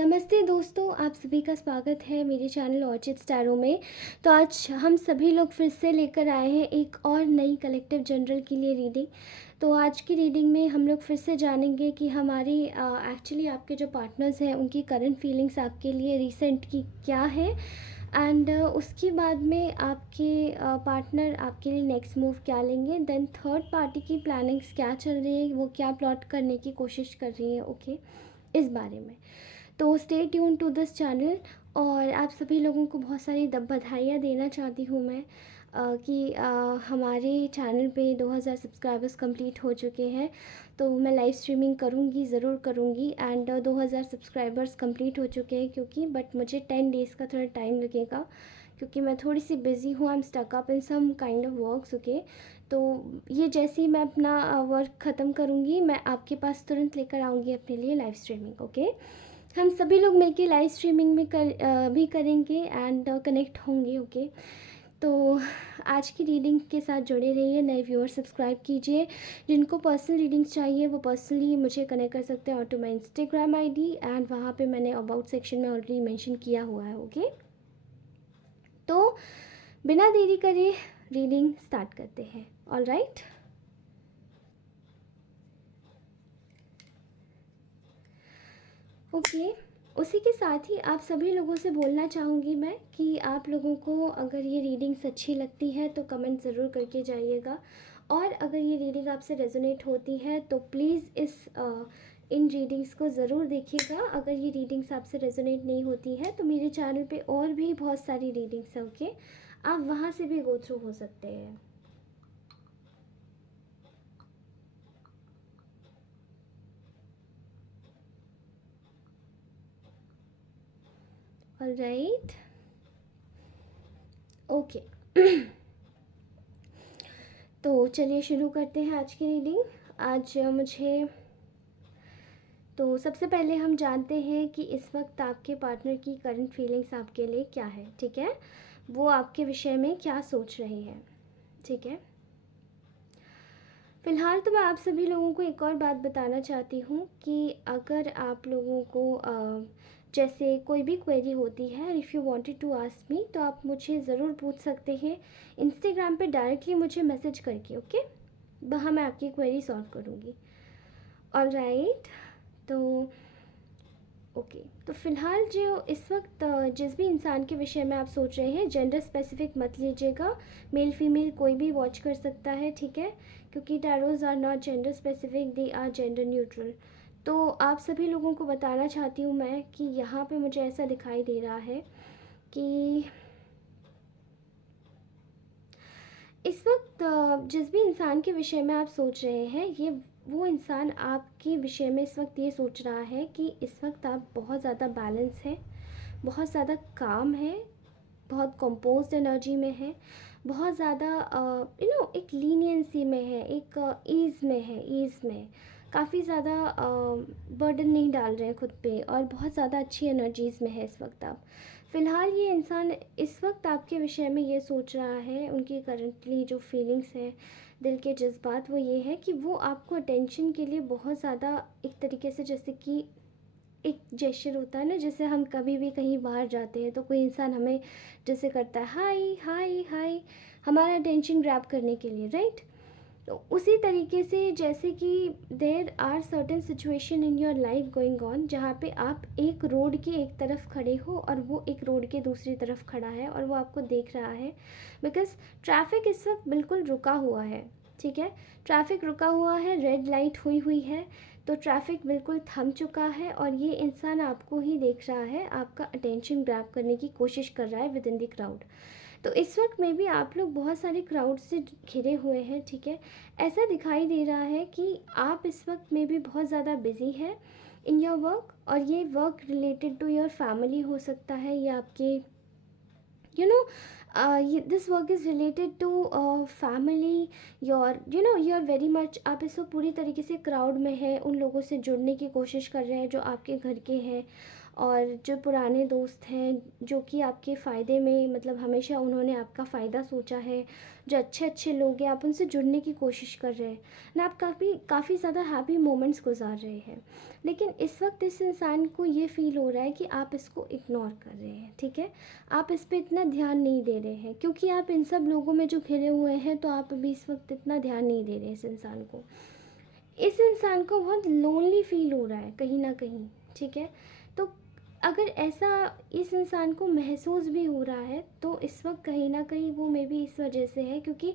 नमस्ते दोस्तों, आप सभी का स्वागत है मेरे चैनल ऑर्चिड स्टैरो में। तो आज हम सभी लोग फिर से लेकर आए हैं एक और नई कलेक्टिव जनरल के लिए रीडिंग। तो आज की रीडिंग में हम लोग फिर से जानेंगे कि हमारी एक्चुअली आपके जो पार्टनर्स हैं उनकी करंट फीलिंग्स आपके लिए रिसेंट की क्या है, एंड उसके बाद में आपके पार्टनर आपके लिए नेक्स्ट मूव क्या लेंगे। देन थर्ड पार्टी की प्लानिंग्स क्या चल रही है, वो क्या प्लॉट करने की कोशिश कर रही है, ओके, इस बारे में। तो stay tune to this channel. और आप सभी लोगों को बहुत सारी बधाइयाँ देना चाहती हूँ मैं कि हमारे चैनल पे 2000 सब्सक्राइबर्स कंप्लीट हो चुके हैं। तो मैं लाइव स्ट्रीमिंग करूँगी, ज़रूर करूँगी। एंड 2000 सब्सक्राइबर्स कंप्लीट हो चुके हैं क्योंकि बट मुझे 10 डेज़ का थोड़ा टाइम लगेगा क्योंकि मैं थोड़ी सी बिज़ी हूँ। I am stuck up in some kind of works, okay. तो ये जैसे ही मैं अपना वर्क ख़त्म करूँगी मैं आपके पास तुरंत लेकर आऊँगी अपने लिए लाइव स्ट्रीमिंग, ओके। हम सभी लोग मिलके लाइव स्ट्रीमिंग में भी करेंगे एंड कनेक्ट होंगे, ओके। तो आज की रीडिंग के साथ जुड़े रहिए। नए व्यूअर सब्सक्राइब कीजिए। जिनको पर्सनल रीडिंग्स चाहिए वो पर्सनली मुझे कनेक्ट कर सकते हैं और to my Instagram ID, and वहाँ पे मैंने अबाउट सेक्शन में ऑलरेडी मेंशन किया हुआ है, ओके। तो बिना देरी करे रीडिंग स्टार्ट करते हैं। All right, okay. उसी के साथ ही आप सभी लोगों से बोलना चाहूँगी मैं कि आप लोगों को अगर ये रीडिंग्स अच्छी लगती है तो कमेंट ज़रूर करके जाइएगा। और अगर ये रीडिंग आपसे रेजोनेट होती है तो प्लीज़ इन रीडिंग्स को ज़रूर देखिएगा। अगर ये रीडिंग्स आपसे रेजोनेट नहीं होती है तो मेरे चैनल पे और भी बहुत सारी रीडिंग्स हैं, ओके। आप वहाँ से भी गो थ्रू हो सकते हैं। All right, okay. तो चलिए शुरू करते हैं आज की रीडिंग। आज मुझे तो सबसे पहले हम जानते हैं कि इस वक्त आपके पार्टनर की करंट फीलिंग्स आपके लिए क्या है, ठीक है। वो आपके विषय में क्या सोच रहे हैं, ठीक है। फ़िलहाल तो मैं आप सभी लोगों को एक और बात बताना चाहती हूँ कि अगर आप लोगों को जैसे कोई भी क्वेरी होती है, if you wanted to ask me, तो आप मुझे ज़रूर पूछ सकते हैं इंस्टाग्राम पे डायरेक्टली मुझे मैसेज करके, ओके। वहाँ मैं आपकी क्वेरी सॉल्व करूँगी। ऑल राइट, तो ओके। तो फ़िलहाल जो इस वक्त जिस भी इंसान के विषय में आप सोच रहे हैं, जेंडर स्पेसिफिक मत लीजिएगा। मेल फीमेल कोई भी वॉच कर सकता है, ठीक है, क्योंकि tarots are not gender specific, they are gender neutral. तो आप सभी लोगों को बताना चाहती हूँ मैं कि यहाँ पे मुझे ऐसा दिखाई दे रहा है कि इस वक्त जिस भी इंसान के विषय में आप सोच रहे हैं, ये वो इंसान आपके विषय में इस वक्त ये सोच रहा है कि इस वक्त आप बहुत ज़्यादा बैलेंस हैं, बहुत ज़्यादा काम है, बहुत कंपोज्ड एनर्जी में है, बहुत ज़्यादा एक लीनियंसी में है, एक ईज़ में है, ईज़ में काफ़ी ज़्यादा बर्डन नहीं डाल रहे हैं खुद पे, और बहुत ज़्यादा अच्छी एनर्जीज़ में है इस वक्त आप। फ़िलहाल ये इंसान इस वक्त आपके विषय में ये सोच रहा है, उनकी करंटली जो फीलिंग्स हैं, दिल के जज्बात, वो ये है कि वो आपको अटेंशन के लिए बहुत ज़्यादा एक तरीके से, जैसे कि एक जेस्चर होता है ना, जैसे हम कभी भी कहीं बाहर जाते हैं तो कोई इंसान हमें जैसे करता है हाय हाय हाय, हमारा अटेंशन ग्रैब करने के लिए, राइट। तो उसी तरीके से जैसे कि there are certain situation in your life going on, जहाँ पे आप एक रोड के एक तरफ खड़े हो और वो एक रोड के दूसरी तरफ खड़ा है और वो आपको देख रहा है, बिकॉज ट्रैफिक इस वक्त बिल्कुल रुका हुआ है, ठीक है। ट्रैफिक रुका हुआ है, रेड लाइट हुई हुई है, तो ट्रैफिक बिल्कुल थम चुका है और ये इंसान आपको ही देख रहा है, आपका अटेंशन ग्रैब करने की कोशिश कर रहा है विद इन द क्राउड। तो इस वक्त में भी आप लोग बहुत सारे क्राउड से घिरे हुए हैं, ठीक है। ऐसा दिखाई दे रहा है कि आप इस वक्त में भी बहुत ज़्यादा बिजी हैं इन योर वर्क, और ये work related to your family हो सकता है, या आपके you know this work is related to family, you are very much, आप इसको पूरी तरीके से क्राउड में है, उन लोगों से जुड़ने की कोशिश कर रहे हैं जो आपके घर के हैं, और जो पुराने दोस्त हैं जो कि आपके फ़ायदे में, मतलब हमेशा उन्होंने आपका फ़ायदा सोचा है, जो अच्छे अच्छे लोग हैं, आप उनसे जुड़ने की कोशिश कर रहे हैं ना, आप काफ़ी काफ़ी ज़्यादा हैप्पी मोमेंट्स गुजार रहे हैं। लेकिन इस वक्त इस इंसान को ये फ़ील हो रहा है कि आप इसको इग्नोर कर रहे हैं, ठीक है। आप इस पे इतना ध्यान नहीं दे रहे हैं क्योंकि आप इन सब लोगों में जो घिरे हुए हैं, तो आप अभी इस वक्त इतना ध्यान नहीं दे रहे इस इंसान को। इस इंसान को बहुत लोनली फील हो रहा है कहीं ना कहीं, ठीक है। तो अगर ऐसा इस इंसान को महसूस भी हो रहा है, तो इस वक्त कहीं ना कहीं वो मे बी इस वजह से है क्योंकि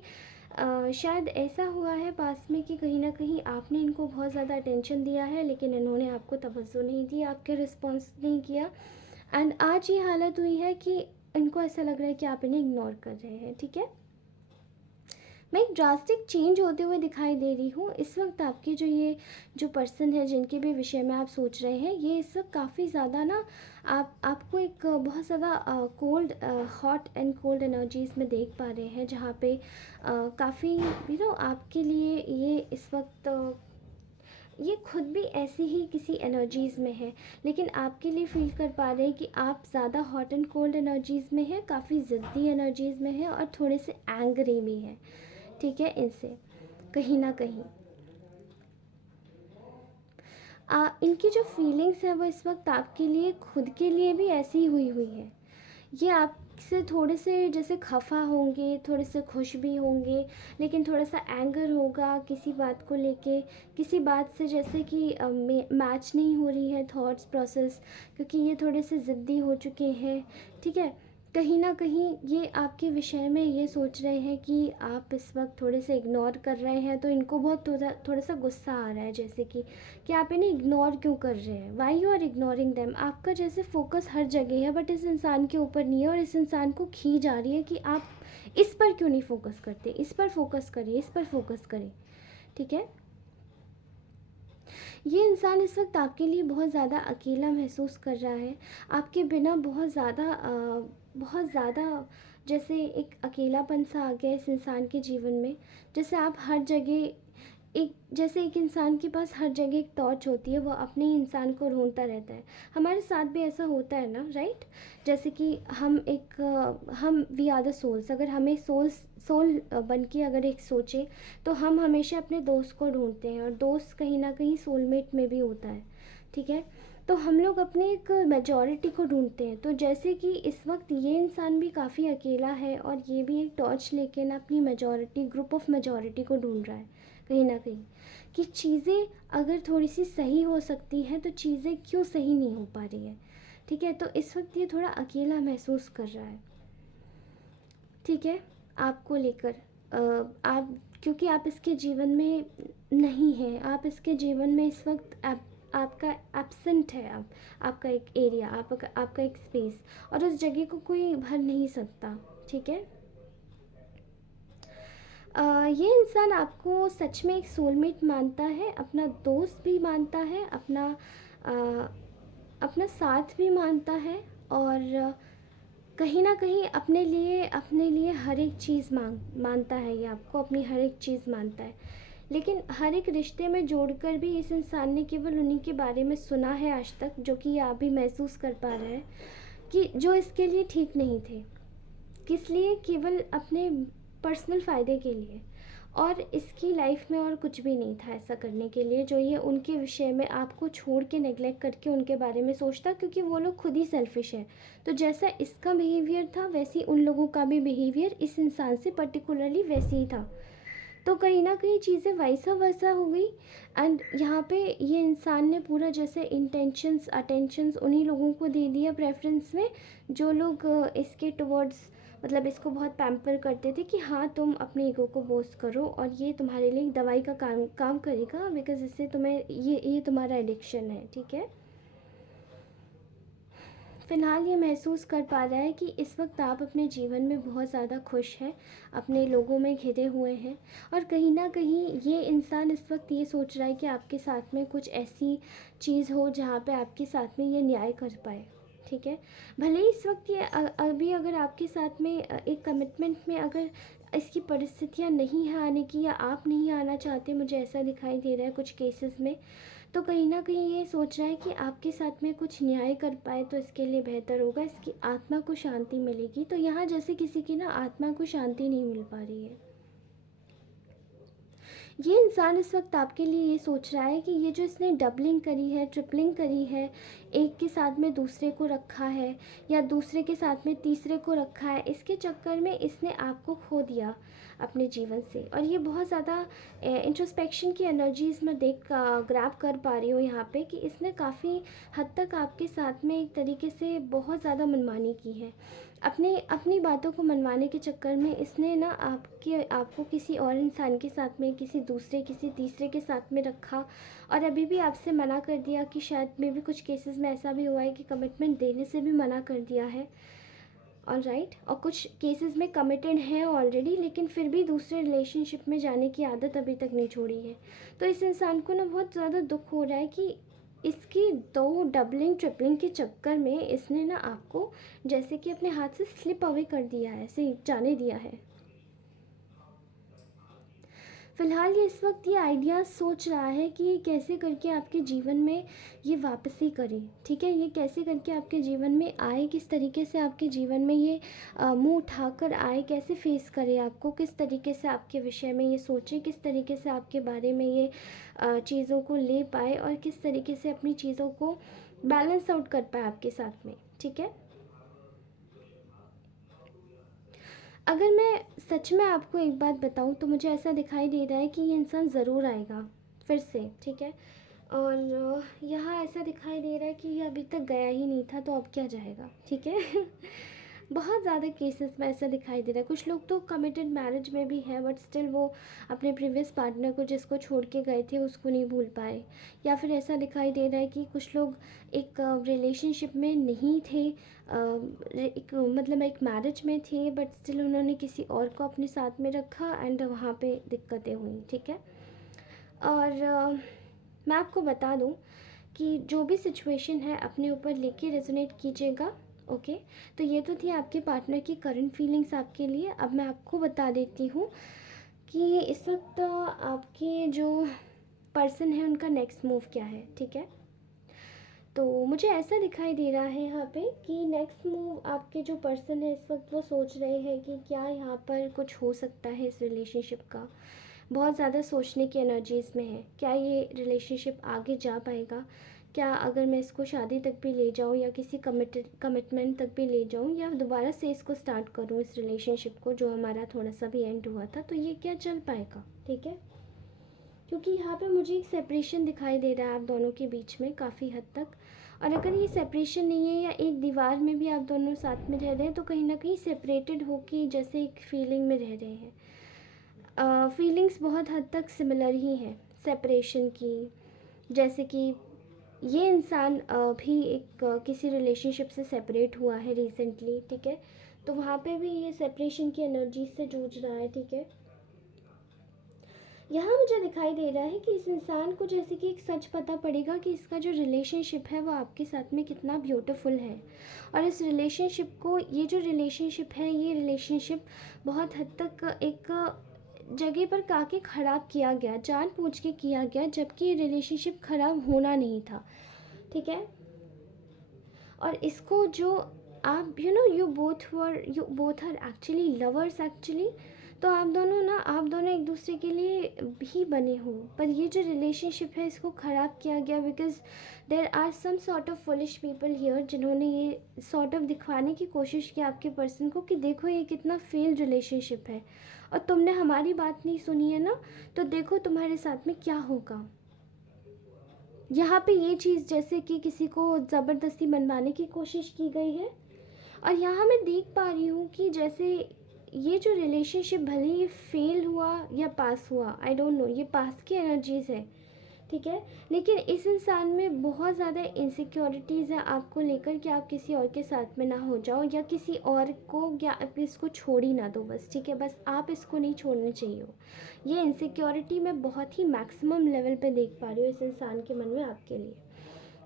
शायद ऐसा हुआ है पास में कि कहीं ना कहीं आपने इनको बहुत ज़्यादा अटेंशन दिया है, लेकिन इन्होंने आपको तवज्जो नहीं दी, आपके रिस्पॉन्स नहीं किया। एंड आज ये हालत हुई है कि इनको ऐसा लग रहा है कि आप इन्हें इग्नोर कर रहे हैं, ठीक है। मैं एक ड्रास्टिक चेंज होते हुए दिखाई दे रही हूँ इस वक्त। आपकी जो पर्सन है जिनके भी विषय में आप सोच रहे हैं, ये इस वक्त काफ़ी ज़्यादा ना आपको एक बहुत ज़्यादा cold, hot and cold energies में देख पा रहे हैं, जहाँ पे काफ़ी आपके लिए ये इस वक्त ये खुद भी ऐसी ही किसी एनर्जीज़ में है, लेकिन आपके लिए फील कर पा रहे हैं कि आप ज़्यादा हॉट एंड कोल्ड एनर्जीज़ में हैं, काफ़ी ज़िद्दी एनर्जीज़ में हैं और थोड़े से एंग्री भी हैं, ठीक है। इनसे कहीं ना कहीं इनकी जो फीलिंग्स है वो इस वक्त आपके लिए खुद के लिए भी ऐसी हुई हुई है। ये आपसे थोड़े से जैसे खफा होंगे, थोड़े से खुश भी होंगे, लेकिन थोड़ा सा एंगर होगा किसी बात को लेके, किसी बात से जैसे कि मैच नहीं हो रही है थॉट्स प्रोसेस, क्योंकि ये थोड़े से ज़िद्दी हो चुके हैं, ठीक है। कहीं ना कहीं ये आपके विषय में ये सोच रहे हैं कि आप इस वक्त थोड़े से इग्नोर कर रहे हैं, तो इनको बहुत थोड़ा थोड़ा सा गुस्सा आ रहा है, जैसे कि आप इन्हें इग्नोर क्यों कर रहे हैं, why you are ignoring them. आपका जैसे फोकस हर जगह है बट इस इंसान के ऊपर नहीं है, और इस इंसान को खींच आ रही है कि आप इस पर क्यों नहीं फोकस करते, इस पर फोकस करिए, इस पर फोकस करें, ठीक है। ये इंसान इस वक्त आपके लिए बहुत ज़्यादा अकेला महसूस कर रहा है, आपके बिना बहुत ज़्यादा जैसे एक अकेलापन सा आ गया इस इंसान के जीवन में। जैसे आप हर जगह एक जैसे एक इंसान के पास हर जगह एक टॉर्च होती है, वो अपने ही इंसान को ढूंढता रहता है। हमारे साथ भी ऐसा होता है ना, राइट। जैसे कि हम वी आर द सोल्स, अगर हमें सोल बन के अगर एक सोचे, तो हम हमेशा अपने दोस्त को ढूंढते हैं, और दोस्त कहीं ना कहीं सोलमेट में भी होता है, ठीक है। तो हम लोग अपने एक मेजॉरिटी को ढूंढते हैं। तो जैसे कि इस वक्त ये इंसान भी काफ़ी अकेला है, और ये भी एक टॉर्च लेके ना अपनी मेजॉरिटी, ग्रुप ऑफ मेजॉरिटी को ढूंढ रहा है कहीं ना कहीं, कि चीज़ें अगर थोड़ी सी सही हो सकती हैं तो चीज़ें क्यों सही नहीं हो पा रही है, ठीक है। तो इस वक्त ये थोड़ा अकेला महसूस कर रहा है, ठीक है। आपको लेकर आप, क्योंकि आप इसके जीवन में नहीं हैं, आप इसके जीवन में इस वक्त आपका एब्सेंट है, आपका एक एरिया, आपका एक स्पेस, और उस जगह को कोई भर नहीं सकता, ठीक है। ये इंसान आपको सच में एक सोलमेट मानता है, अपना दोस्त भी मानता है, अ, अपना साथ भी मानता है, और कहीं ना कहीं अपने लिए हर एक चीज़ मानता है। ये आपको अपनी हर एक चीज़ मानता है, लेकिन हर एक रिश्ते में जोड़कर भी इस इंसान ने केवल उन्हीं के बारे में सुना है आज तक, जो कि ये आप भी महसूस कर पा रहे हैं, कि जो इसके लिए ठीक नहीं थे, किस लिए, केवल अपने पर्सनल फ़ायदे के लिए, और इसकी लाइफ में और कुछ भी नहीं था ऐसा करने के लिए, जो ये उनके विषय में आपको छोड़ के नेगलेक्ट करके उनके बारे में सोचता, क्योंकि वो लोग खुद ही सेल्फिश है। तो जैसा इसका बिहेवियर था, वैसी उन लोगों का भी बिहेवियर इस इंसान से पर्टिकुलरली वैसे ही था। तो कहीं ना कहीं चीज़ें वैसा वैसा हो गई, एंड यहाँ पे ये इंसान ने पूरा जैसे इंटेंशंस अटेंशंस उन्हीं लोगों को दे दिया प्रेफरेंस में, जो लोग इसके टुवर्ड्स, मतलब इसको बहुत पैम्पर करते थे कि हाँ तुम अपने ईगो को बोस्ट करो, और ये तुम्हारे लिए एक दवाई का काम करेगा, बिकॉज इससे तुम्हें ये तुम्हारा एडिक्शन है, ठीक है। फ़िलहाल ये महसूस कर पा रहा है कि इस वक्त आप अपने जीवन में बहुत ज़्यादा खुश हैं, अपने लोगों में घिरे हुए हैं, और कहीं ना कहीं ये इंसान इस वक्त ये सोच रहा है कि आपके साथ में कुछ ऐसी चीज़ हो जहाँ पे आपके साथ में ये न्याय कर पाए, ठीक है। भले ही इस वक्त ये अभी अगर आपके साथ में एक कमिटमेंट में अगर इसकी परिस्थितियाँ नहीं हैं आने की, या आप नहीं आना चाहते, मुझे ऐसा दिखाई दे रहा है कुछ केसेस में, तो कहीं न कहीं ये सोच रहा है कि आपके साथ में कुछ न्याय कर पाए तो इसके लिए बेहतर होगा, इसकी आत्मा को शांति मिलेगी। तो यहाँ जैसे किसी की ना आत्मा को शांति नहीं मिल पा रही है। ये इंसान इस वक्त आपके लिए ये सोच रहा है कि ये जो इसने डबलिंग करी है, ट्रिपलिंग करी है, एक के साथ में दूसरे को रखा है या दूसरे के साथ में तीसरे को रखा है, इसके चक्कर में इसने आपको खो दिया अपने जीवन से। और ये बहुत ज़्यादा इंट्रोस्पेक्शन की एनर्जीज़ में ग्रैब कर पा रही हूँ यहाँ पे कि इसने काफ़ी हद तक आपके साथ में एक तरीके से बहुत ज़्यादा मनमानी की है। अपनी बातों को मनवाने के चक्कर में इसने ना आपको किसी और इंसान के साथ में, किसी तीसरे के साथ में रखा और अभी भी आपसे मना कर दिया कि शायद मे भी कुछ केसेस में ऐसा भी हुआ है कि कमिटमेंट देने से भी मना कर दिया है। ऑलराइट, और कुछ केसेस में कमिटेड है ऑलरेडी, लेकिन फिर भी दूसरे रिलेशनशिप में जाने की आदत अभी तक नहीं छोड़ी है। तो इस इंसान को ना बहुत ज़्यादा दुख हो रहा है कि इसकी दो डबलिंग ट्रिपलिंग के चक्कर में इसने ना आपको जैसे कि अपने हाथ से स्लिप अवे कर दिया है, ऐसे जाने दिया है। फ़िलहाल ये इस वक्त ये आइडिया सोच रहा है कि ये कैसे करके आपके जीवन में ये वापसी करे, ठीक है, ये कैसे करके आपके जीवन में आए, किस तरीके से आपके जीवन में ये मुंह उठाकर आए, कैसे फेस करे आपको, किस तरीके से आपके विषय में ये सोचे, किस तरीके से आपके बारे में ये चीज़ों को ले पाए और किस तरीके से अपनी चीज़ों को बैलेंस आउट कर पाए आपके साथ में, ठीक है। अगर मैं सच में आपको एक बात बताऊं तो मुझे ऐसा दिखाई दे रहा है कि ये इंसान ज़रूर आएगा फिर से, ठीक है। और यहाँ ऐसा दिखाई दे रहा है कि ये अभी तक गया ही नहीं था, तो अब क्या जाएगा, ठीक है। बहुत ज़्यादा केसेस में ऐसा दिखाई दे रहा है। कुछ लोग तो कमिटेड मैरिज में भी है बट स्टिल वो अपने प्रीवियस पार्टनर को जिसको छोड़ के गए थे उसको नहीं भूल पाए। या फिर ऐसा दिखाई दे रहा है कि कुछ लोग एक रिलेशनशिप में नहीं थे, मतलब एक मैरिज में थे बट स्टिल उन्होंने किसी और को अपने साथ में रखा एंड वहाँ पे दिक्कतें हुई, ठीक है। और मैं आपको बता दूं कि जो भी सिचुएशन है अपने ऊपर लेके रेजोनेट कीजिएगा, ओके। तो ये तो थी आपके पार्टनर की करंट फीलिंग्स आपके लिए। अब मैं आपको बता देती हूँ कि इस वक्त आपके जो पर्सन है उनका नेक्स्ट मूव क्या है, ठीक है। तो मुझे ऐसा दिखाई दे रहा है यहाँ पे कि नेक्स्ट मूव आपके जो पर्सन है इस वक्त वो सोच रहे हैं कि क्या यहाँ पर कुछ हो सकता है इस रिलेशनशिप का। बहुत ज़्यादा सोचने की एनर्जीज़ में है, क्या ये रिलेशनशिप आगे जा पाएगा, क्या अगर मैं इसको शादी तक भी ले जाऊँ या किसी कमिटमेंट तक भी ले जाऊँ या दोबारा से इसको स्टार्ट करूँ इस रिलेशनशिप को जो हमारा थोड़ा सा भी एंड हुआ था, तो ये क्या चल पाएगा, ठीक है। क्योंकि यहाँ पे मुझे एक सेपरेशन दिखाई दे रहा है आप दोनों के बीच में काफ़ी हद तक। और अगर ये सेपरेशन नहीं है या एक दीवार में भी आप दोनों साथ में रह रहे हैं तो कहीं ना कहीं सेपरेटेड होके जैसे एक फीलिंग में रह रहे हैं। फीलिंग्स बहुत हद तक सिमिलर ही हैं सेपरेशन की। जैसे कि ये इंसान भी एक किसी रिलेशनशिप से सेपरेट हुआ है रिसेंटली, ठीक है। तो वहाँ पे भी ये सेपरेशन की एनर्जी से जूझ रहा है, ठीक है। यहाँ मुझे दिखाई दे रहा है कि इस इंसान को जैसे कि एक सच पता पड़ेगा कि इसका जो रिलेशनशिप है वो आपके साथ में कितना ब्यूटीफुल है। और इस रिलेशनशिप को, ये जो रिलेशनशिप है, ये रिलेशनशिप बहुत हद तक एक जगह पर काके ख़राब किया गया, जानबूझ के किया गया, जबकि ये रिलेशनशिप ख़राब होना नहीं था, ठीक है। और इसको जो आप you both are actually lovers actually. तो आप दोनों एक दूसरे के लिए भी बने हो, पर ये जो रिलेशनशिप है इसको ख़राब किया गया because there are some sort of foolish people here जिन्होंने ये सॉर्ट ऑफ दिखवाने की कोशिश की आपके पर्सन को कि देखो ये कितना फेल्ड रिलेशनशिप है और तुमने हमारी बात नहीं सुनी है ना, तो देखो तुम्हारे साथ में क्या होगा। यहाँ पे ये चीज़ जैसे कि किसी को ज़बरदस्ती मनवाने की कोशिश की गई है। और यहाँ मैं देख पा रही हूँ कि जैसे ये जो रिलेशनशिप भले ये फेल हुआ या पास हुआ, आई डोंट नो, ये पास की एनर्जीज़ है, ठीक है। लेकिन इस इंसान में बहुत ज़्यादा इनसिक्योरिटीज़ है आपको लेकर कि आप किसी और के साथ में ना हो जाओ या किसी और को, या आप इसको छोड़ ही ना दो बस, ठीक है। बस आप इसको नहीं छोड़ने चाहिए हो। ये इनसिक्योरिटी मैं बहुत ही मैक्सिमम लेवल पे देख पा रही हूँ इस इंसान के मन में आपके लिए।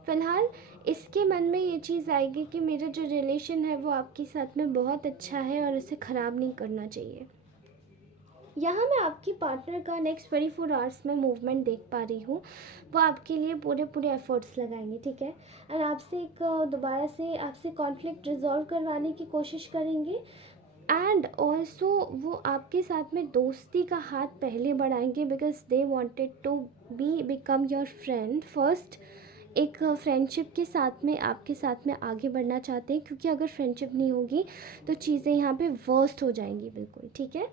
फ़िलहाल इसके मन में ये चीज़ आएगी कि मेरा जो रिलेशन है वो आपके साथ में बहुत अच्छा है और इसे ख़राब नहीं करना चाहिए। यहाँ मैं आपकी पार्टनर का नेक्स्ट 24 आवर्स में मूवमेंट देख पा रही हूँ। वो आपके लिए पूरे पूरे एफर्ट्स लगाएंगे, ठीक है। एंड आपसे एक दोबारा से आपसे कॉन्फ्लिक्ट रिजॉल्व करवाने की कोशिश करेंगे। एंड ऑल्सो वो आपके साथ में दोस्ती का हाथ पहले बढ़ाएंगे, because they wanted to become your friend first. एक फ्रेंडशिप के साथ में आपके साथ में आगे बढ़ना चाहते हैं, क्योंकि अगर फ्रेंडशिप नहीं होगी तो चीज़ें यहाँ पे वर्स्ट हो जाएंगी बिल्कुल, ठीक है।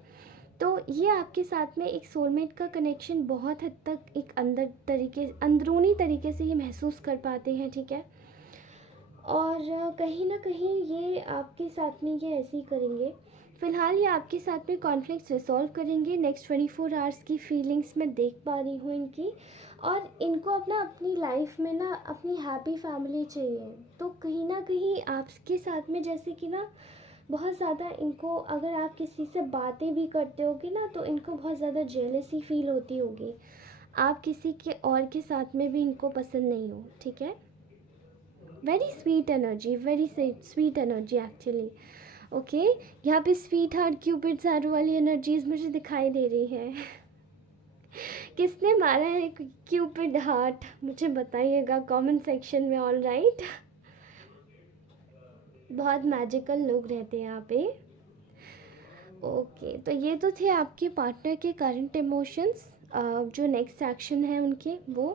तो ये आपके साथ में एक सोलमेट का कनेक्शन बहुत हद तक एक अंदरूनी तरीके से ये महसूस कर पाते हैं, ठीक है। और कहीं ना कहीं ये आपके साथ में ये ऐसे ही करेंगे। फ़िलहाल ये आपके साथ में कॉन्फ्लिक्ट रिजॉल्व करेंगे। नेक्स्ट 24 आवर्स की फीलिंग्स मैं देख पा रही हूँ इनकी। और इनको अपनी लाइफ में ना अपनी हैप्पी फैमिली चाहिए। तो कहीं ना कहीं आपके साथ में जैसे कि ना बहुत ज़्यादा इनको, अगर आप किसी से बातें भी करते होगे ना तो इनको बहुत ज़्यादा जेलसी फील होती होगी। आप किसी के और के साथ में भी इनको पसंद नहीं हो, ठीक है। Very sweet energy, very sweet energy actually. Okay, यहाँ पे स्वीट हार्ट क्यूपिड एरो वाली एनर्जीज मुझे दिखाई दे रही है। किसने मारा है क्यूपिड हार्ट मुझे बताइएगा कमेंट सेक्शन में। ऑल राइट, बहुत मैजिकल लोग रहते हैं यहाँ पे। ओके, तो ये तो थे आपके पार्टनर के करंट इमोशंस, जो नेक्स्ट एक्शन है उनके वो।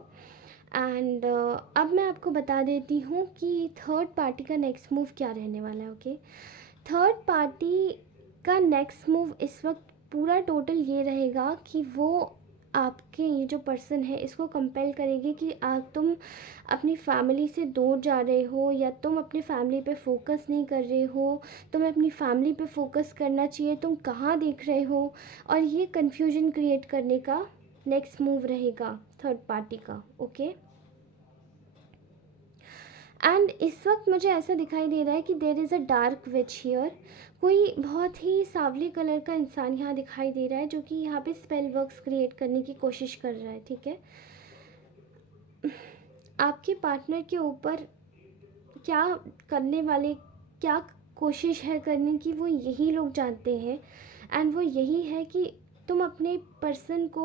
एंड अब मैं आपको बता देती हूँ कि थर्ड पार्टी का नेक्स्ट मूव क्या रहने वाला है। ओके, थर्ड पार्टी का नेक्स्ट मूव इस वक्त पूरा टोटल ये रहेगा कि वो आपके ये जो पर्सन है इसको कंपेल करेगी कि तुम अपनी फैमिली से दूर जा रहे हो, या तुम अपनी फैमिली पे फोकस नहीं कर रहे हो, तुम्हें अपनी फैमिली पे फोकस करना चाहिए, तुम कहाँ देख रहे हो। और ये कन्फ्यूजन क्रिएट करने का नेक्स्ट मूव रहेगा थर्ड पार्टी का। ओके, एंड इस वक्त मुझे ऐसा दिखाई दे रहा है कि there is a dark which here. कोई बहुत ही सांवले कलर का इंसान यहाँ दिखाई दे रहा है, जो कि यहाँ पे स्पेल वर्क्स क्रिएट करने की कोशिश कर रहा है, ठीक है। आपके पार्टनर के ऊपर क्या करने वाले, क्या कोशिश है करने की, वो यही लोग जानते हैं। एंड वो यही है कि तुम अपने पर्सन को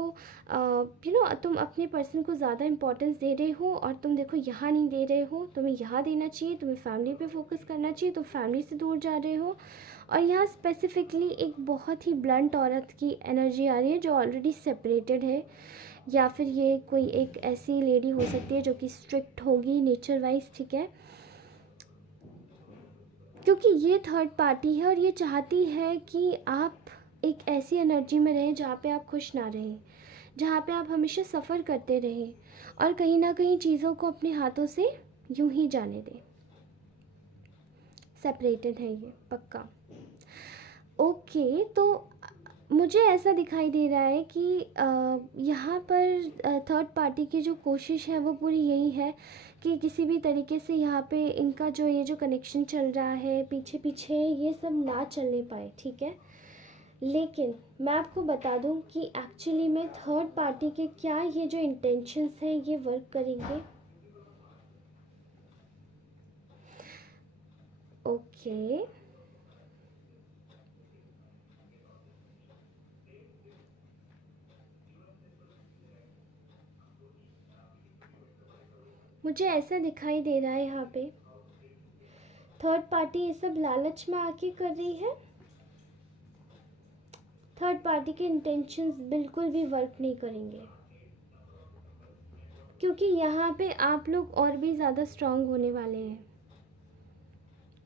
तुम अपने पर्सन को ज़्यादा इम्पोर्टेंस दे रहे हो, और तुम देखो यहाँ नहीं दे रहे हो, तुम्हें यहाँ देना चाहिए, तुम्हें फैमिली पे फोकस करना चाहिए, तुम फैमिली से दूर जा रहे हो। और यहाँ स्पेसिफिकली एक बहुत ही ब्लंट औरत की एनर्जी आ रही है जो ऑलरेडी सेपरेटेड है, या फिर ये कोई एक ऐसी लेडी हो सकती है जो कि स्ट्रिक्ट होगी नेचर वाइज, ठीक है। क्योंकि ये थर्ड पार्टी है और ये चाहती है कि आप एक ऐसी एनर्जी में रहें जहाँ पे आप खुश ना रहें, जहाँ पे आप हमेशा सफ़र करते रहें, और कहीं ना कहीं चीज़ों को अपने हाथों से यूं ही जाने दें। सेपरेटेड है ये पक्का। ओके, तो मुझे ऐसा दिखाई दे रहा है कि यहाँ पर थर्ड पार्टी की जो कोशिश है वो पूरी यही है कि किसी भी तरीके से यहाँ पे इनका जो ये जो कनेक्शन चल रहा है पीछे पीछे ये सब ना चलने पाए, ठीक है। लेकिन मैं आपको बता दूं कि एक्चुअली में थर्ड पार्टी के क्या ये जो इंटेंशंस हैं ये वर्क करेंगे। ओके, मुझे ऐसा दिखाई दे रहा है यहाँ पे थर्ड पार्टी ये सब लालच में आके कर रही है। थर्ड पार्टी के इंटेंशंस बिल्कुल भी वर्क नहीं करेंगे, क्योंकि यहाँ पे आप लोग और भी ज़्यादा स्ट्रांग होने वाले हैं।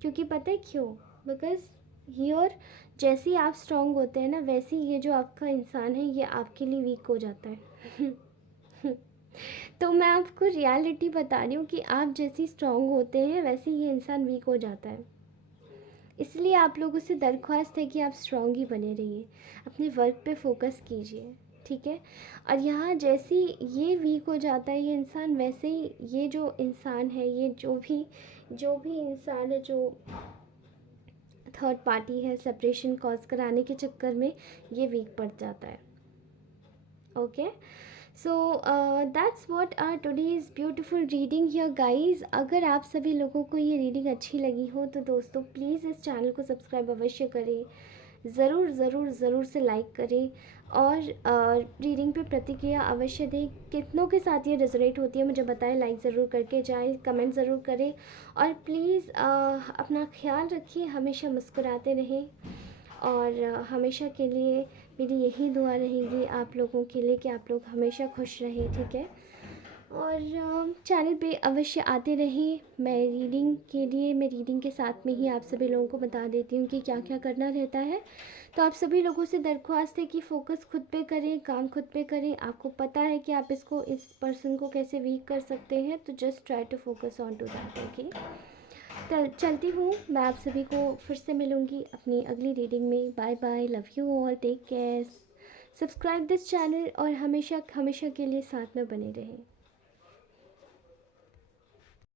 क्योंकि पता है क्यों? बिकॉज हियर जैसे ही आप स्ट्रांग होते हैं ना, वैसे ही ये जो आपका इंसान है ये आपके लिए वीक हो जाता है। तो मैं आपको रियलिटी बता रही हूँ कि आप जैसे स्ट्रांग होते हैं वैसे ये इंसान वीक हो जाता है। इसलिए आप लोगों से दरख्वास्त है कि आप स्ट्रांग ही बने रहिए, अपने वर्क पे फोकस कीजिए, ठीक है। और यहाँ जैसे ये वीक हो जाता है ये इंसान, वैसे ही ये जो इंसान है, ये जो भी इंसान है जो थर्ड पार्टी है, सेपरेशन कॉज कराने के चक्कर में ये वीक पड़ जाता है। Okay, so that's what are today's beautiful reading here guys. अगर आप सभी लोगों को ये रीडिंग अच्छी लगी हो तो दोस्तों प्लीज़ इस चैनल को सब्सक्राइब अवश्य करें, ज़रूर ज़रूर ज़रूर से लाइक करें, और रीडिंग पे प्रतिक्रिया अवश्य दें। कितनों के साथ ये रेजोनेट होती है मुझे बताएं, लाइक ज़रूर करके जाएं, कमेंट ज़रूर करें और प्लीज़ अपना ख्याल रखिए, हमेशा मुस्कुराते रहें। और हमेशा के लिए मेरी यही दुआ रहेगी आप लोगों के लिए कि आप लोग हमेशा खुश रहें, ठीक है। और चैनल पे अवश्य आते रहें। मैं रीडिंग के साथ में ही आप सभी लोगों को बता देती हूँ कि क्या क्या करना रहता है। तो आप सभी लोगों से दरख्वास्त है कि फ़ोकस खुद पे करें, काम खुद पे करें। आपको पता है कि आप इस पर्सन को कैसे वीक कर सकते हैं, तो just try to focus on to that, okay. चलती हूँ, मैं आप सभी को फिर से मिलूँगी अपनी अगली रीडिंग में। Bye bye, love you all, take care, subscribe this channel और हमेशा हमेशा के लिए साथ में बने रहें।